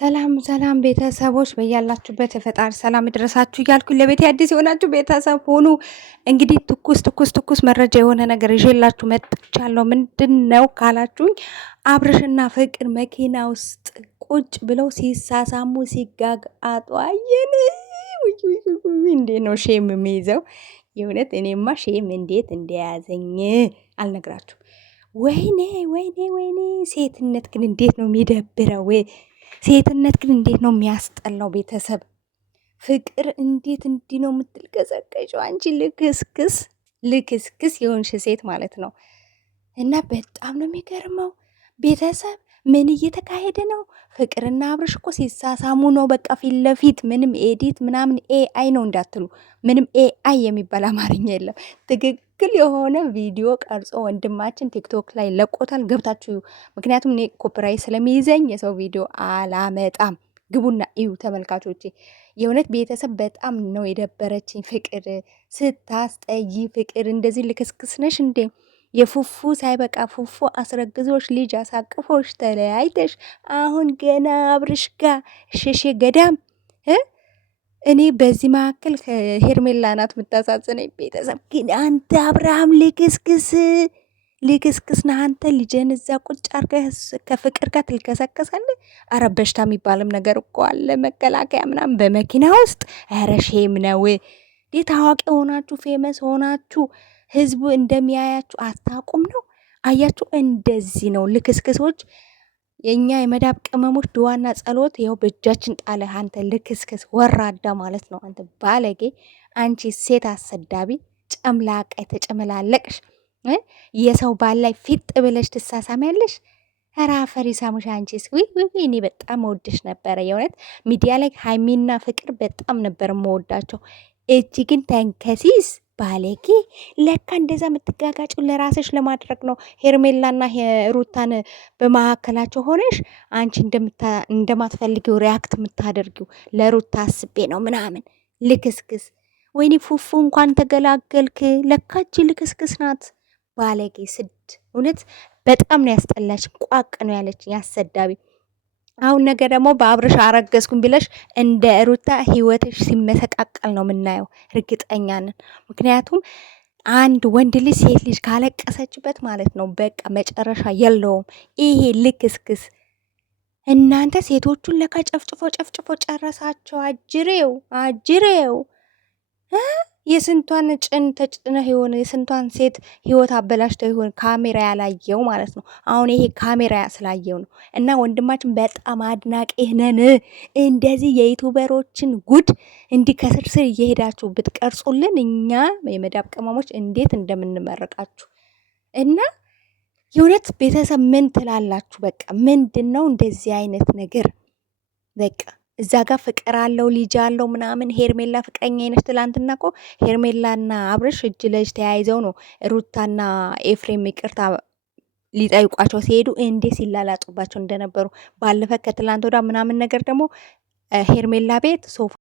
ሰላም ሰላም ቤተሰቦች በያላችሁበት የፈጣሪ ሰላም ይድረሳችሁ እያልኩኝ ለቤቴ አዲስ የሆናችሁ ቤተሰብ ሆኑ። እንግዲህ ትኩስ መረጃ የሆነ ነገር ይዤላችሁ መጥቻለሁ። ምንድነው ካላችሁኝ አብርሽና ፍቅር መኪና ውስጥ ቁጭ ብለው ሲሳሳሙ ሲጋጋጡ አየን። እንዴት ነው ሼም የሚይዘው? የእውነት እኔማ ሼም እንዴት እንደያዘኝ አልነግራችሁም። ወይኔ ወይኔ ወይኔ! ሴትነት ግን እንዴት ነው የሚደብረው! ሴትነት ግን እንዴት ነው የሚያስጠላው! ቤተሰብ ፍቅር እንዴት እንዲህ ነው የምትልቀሰቀሸው? አንቺ ልክስክስ የሆንሽ ሴት ማለት ነው። እና በጣም ነው የሚገርመው። ቤተሰብ ምን እየተካሄደ ነው? ፍቅርና አብርሽ እኮ ሲሳሳሙ ነው። በቃ ፊት ለፊት ምንም ኤዲት ምናምን ኤአይ ነው እንዳትሉ። ምንም ኤአይ የሚባል አማርኛ የለም። ትክክል የሆነ ቪዲዮ ቀርጾ ወንድማችን ቲክቶክ ላይ ለቆታል። ገብታችሁ ምክንያቱም እኔ ኮፒራይት ስለሚይዘኝ የሰው ቪዲዮ አላመጣም። ግቡና እዩ ተመልካቾቼ። የእውነት ቤተሰብ በጣም ነው የደበረችኝ። ፍቅር ስታስጠይ! ፍቅር እንደዚህ ልክስክስ ነሽ እንዴ? የፉፉ ሳይበቃ ፉፉ አስረግዞሽ ልጅ አሳቅፎሽ ተለያይተሽ አሁን ገና አብርሽ ጋር ሸሼ ገዳም። እኔ በዚህ መካከል ሄርሜላ ናት የምታሳዝነኝ። ቤተሰብ ግን አንተ አብርሃም ልክስክስ ነህ አንተ። ልጅህን እዛ ቁጭ አድርገህ ከፍቅር ጋር ትልከሰከሳለህ። አረ በሽታ የሚባልም ነገር እኮ አለ። መከላከያ ምናምን በመኪና ውስጥ ኧረ ሼም ነው። ታዋቂ ሆናችሁ ፌመስ ሆናችሁ ህዝቡ እንደሚያያችሁ አታቁም ነው። አያችሁ፣ እንደዚህ ነው ልክስክሶች። የኛ የመዳብ ቅመሞች ድዋና ጸሎት ይኸው በእጃችን ጣለ። አንተ ልክስክስ ወራዳ ማለት ነው። አንተ ባለጌ፣ አንቺ ሴት አሰዳቢ ጨምላቃ የተጨመላለቅሽ የሰው ባል ላይ ፊጥ ብለሽ ትሳሳሚያለሽ። ኧረ አፈሪ ሳሙሽ አንቺስ። እኔ በጣም መወድሽ ነበረ የእውነት ሚዲያ ላይ ሀይሚና ፍቅር በጣም ነበር መወዳቸው። እጅ ግን ተንከሲስ ባለጌ። ለካ እንደዛ የምትጋጋጭው ለራስሽ ለማድረግ ነው። ሄርሜላና ሩታን በመካከላቸው ሆነሽ አንቺ እንደማትፈልጊው ሪያክት የምታደርጊው ለሩታ አስቤ ነው ምናምን ልክስክስ። ወይኔ ፉፉ እንኳን ተገላገልክ። ለካች ልክስክስ ናት። ባለጌ ስድ። እውነት በጣም ነው ያስጠላች። ቋቅ ነው ያለች ያሰዳቢ። አሁን ነገ ደግሞ በአብርሽ አረገዝኩኝ ብለሽ እንደ ሩታ ህይወትሽ ሲመሰቃቀል ነው የምናየው። እርግጠኛ ነን። ምክንያቱም አንድ ወንድ ልጅ ሴት ልጅ ካለቀሰችበት ማለት ነው በቃ መጨረሻ የለውም። ይሄ ልክስክስ እናንተ ሴቶቹን ለካ ጨፍጭፎ ጨረሳቸው። አጅሬው የስንቷን ጭን ተጭነህ ይሆን? የስንቷን ሴት ህይወት አበላሽተው ይሆን? ካሜራ ያላየው ማለት ነው። አሁን ይሄ ካሜራ ስላየው ነው። እና ወንድማችን በጣም አድናቂህ ነን። እንደዚህ የዩቱበሮችን ጉድ እንዲህ ከስር ስር እየሄዳችሁ ብትቀርጹልን እኛ የመዳብ ቅመሞች እንዴት እንደምንመረቃችሁ እና የእውነት ቤተሰብ ምን ትላላችሁ? በቃ ምንድን ነው እንደዚህ አይነት ነገር? በቃ እዛ ጋር ፍቅር አለው ልጅ አለው ምናምን። ሄርሜላ ፍቅረኛ ነች። ትላንትና እኮ ሄርሜላና አብርሽ እጅ ለእጅ ተያይዘው ነው ሩታና ኤፍሬም ይቅርታ ሊጠይቋቸው ሲሄዱ እንዴት ሲላላጡባቸው እንደነበሩ ባለፈ ከትላንት ወዳ ምናምን ነገር ደግሞ ሄርሜላ ቤት ሶፋ